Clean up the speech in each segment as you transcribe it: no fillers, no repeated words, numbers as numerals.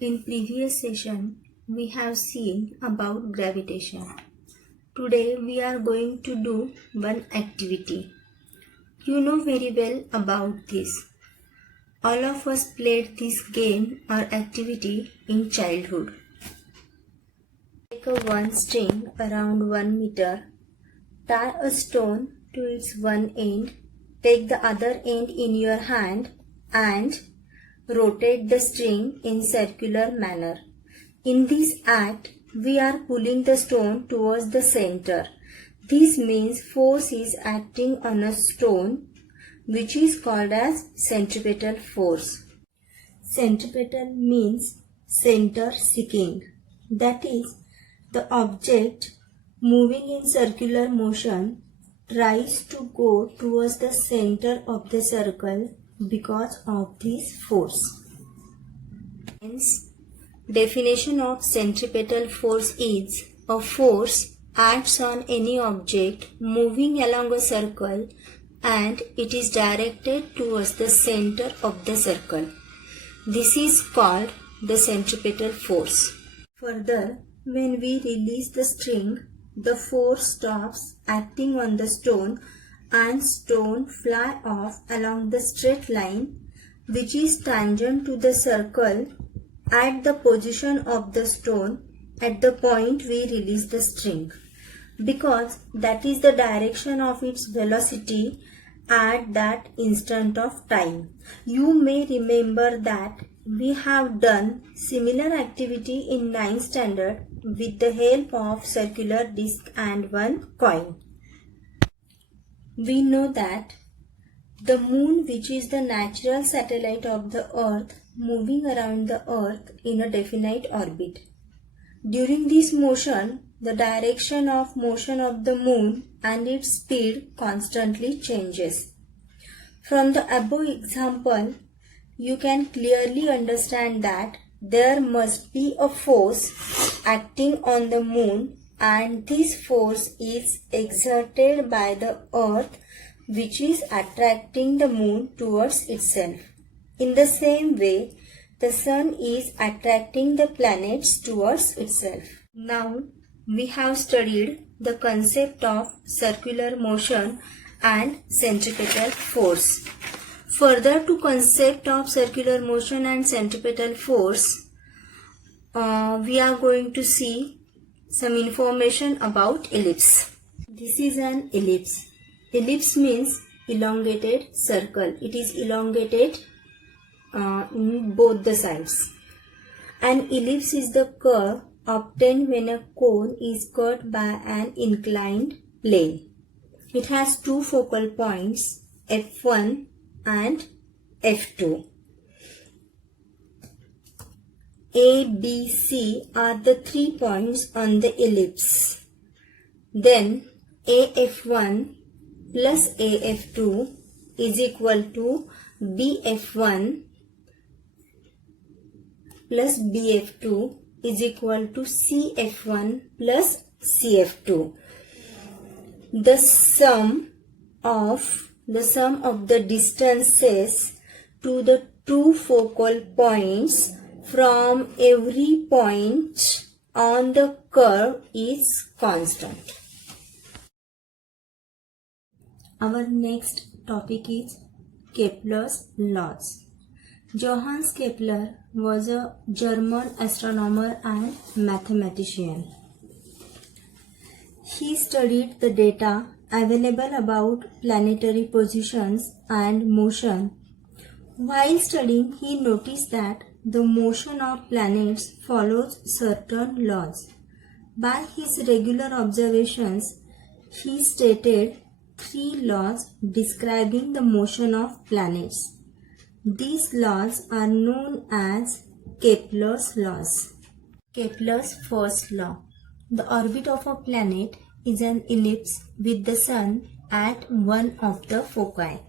In previous session, we have seen about gravitation. Today we are going to do one activity. You know very well about this. All of us played this game or activity in childhood. Take a one string around 1 meter, tie a stone to its one end, take the other end in your hand and rotate the string in circular manner. In this act, we are pulling the stone towards the center. This means force is acting on a stone, which is called as centripetal force. Centripetal means center seeking. That is, the object moving in circular motion tries to go towards the center of the circle because of this force. Hence, definition of centripetal force is a force acts on any object moving along a circle and it is directed towards the center of the circle. This is called the centripetal force. Further, when we release the string, the force stops acting on the stone and stone fly off along the straight line which is tangent to the circle at the position of the stone at the point we release the string, because that is the direction of its velocity at that instant of time. You may remember that we have done similar activity in 9th standard with the help of circular disc and one coin. We know that the moon, which is the natural satellite of the earth, moving around the earth in a definite orbit. During this motion, the direction of motion of the moon and its speed constantly changes. From the above example, you can clearly understand that there must be a force acting on the moon, and this force is exerted by the earth, which is attracting the moon towards itself. In the same way, the sun is attracting the planets towards itself. Now, we have studied the concept of circular motion and centripetal force. Further to concept of circular motion and centripetal force, we are going to see some information about ellipse. This is an ellipse. Ellipse means elongated circle. It is elongated in both the sides. An ellipse is the curve obtained when a cone is cut by an inclined plane. It has two focal points, F1 and F2. A, B, C are the 3 points on the ellipse. Then AF1 plus AF2 is equal to BF1 plus BF2 is equal to CF1 plus CF2. The sum of the distances to the two focal points from every point on the curve is constant. Our next topic is Kepler's laws. Johannes Kepler was a German astronomer and mathematician. He studied the data available about planetary positions and motion. While studying, he noticed that the motion of planets follows certain laws. By his regular observations, he stated 3 laws describing the motion of planets. These laws are known as Kepler's laws. Kepler's first law. The orbit of a planet is an ellipse with the sun at one of the foci.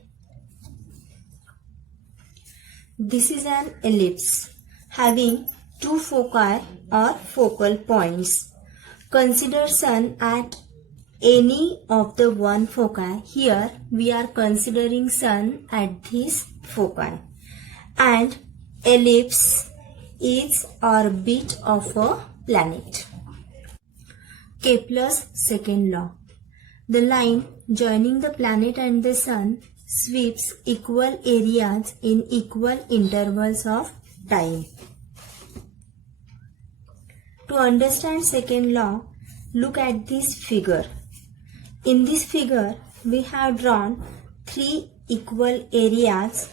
This is an ellipse having 2 foci or focal points. Consider sun at any of the one foci. Here we are considering sun at this foci, and ellipse its orbit of a planet. Kepler's second law. The line joining the planet and the sun sweeps equal areas in equal intervals of time. To understand second law, look at this figure. In this figure, we have drawn three equal areas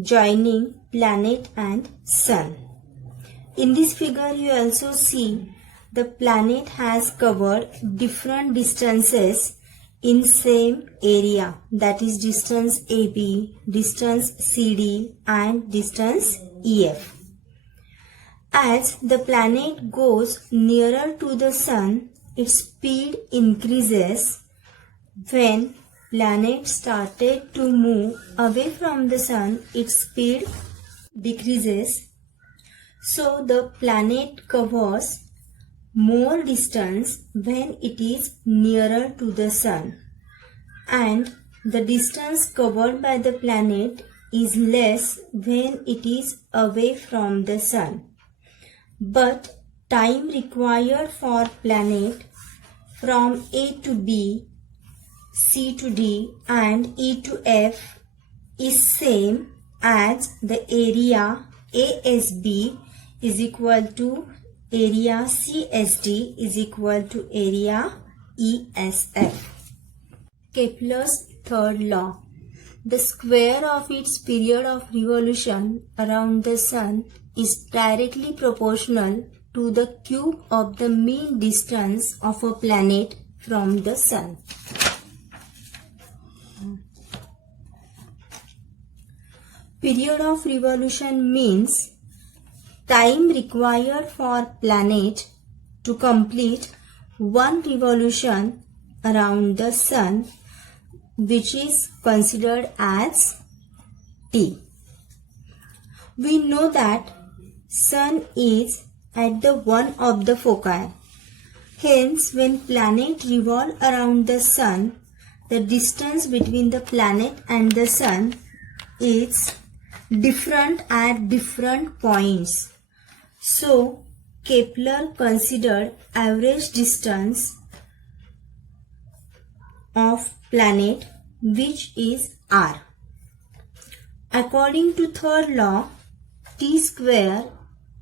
joining planet and sun. In this figure, you also see the planet has covered different distances in same area, that is distance AB, distance CD and distance EF. As the planet goes nearer to the sun, its speed increases. When planet started to move away from the sun, its speed decreases. So the planet covers more distance when it is nearer to the sun, and the distance covered by the planet is less when it is away from the sun. But time required for planet from A to B, C to D and E to F is same as the area ASB is equal to area CSD is equal to area ESF. Kepler's third law. The square of its period of revolution around the sun is directly proportional to the cube of the mean distance of a planet from the sun. Period of revolution means time required for planet to complete one revolution around the sun, which is considered as T. We know that sun is at the one of the foci. Hence, when planet revolve around the sun, the distance between the planet and the sun is different at different points. So, Kepler considered average distance of planet, which is r. According to third law, T square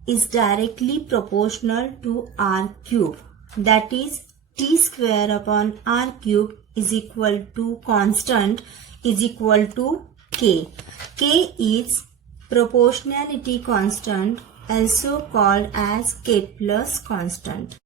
is directly proportional to r cube. That is, T square upon r cube is equal to constant is equal to K. K is proportionality constant, also called as Kepler's constant.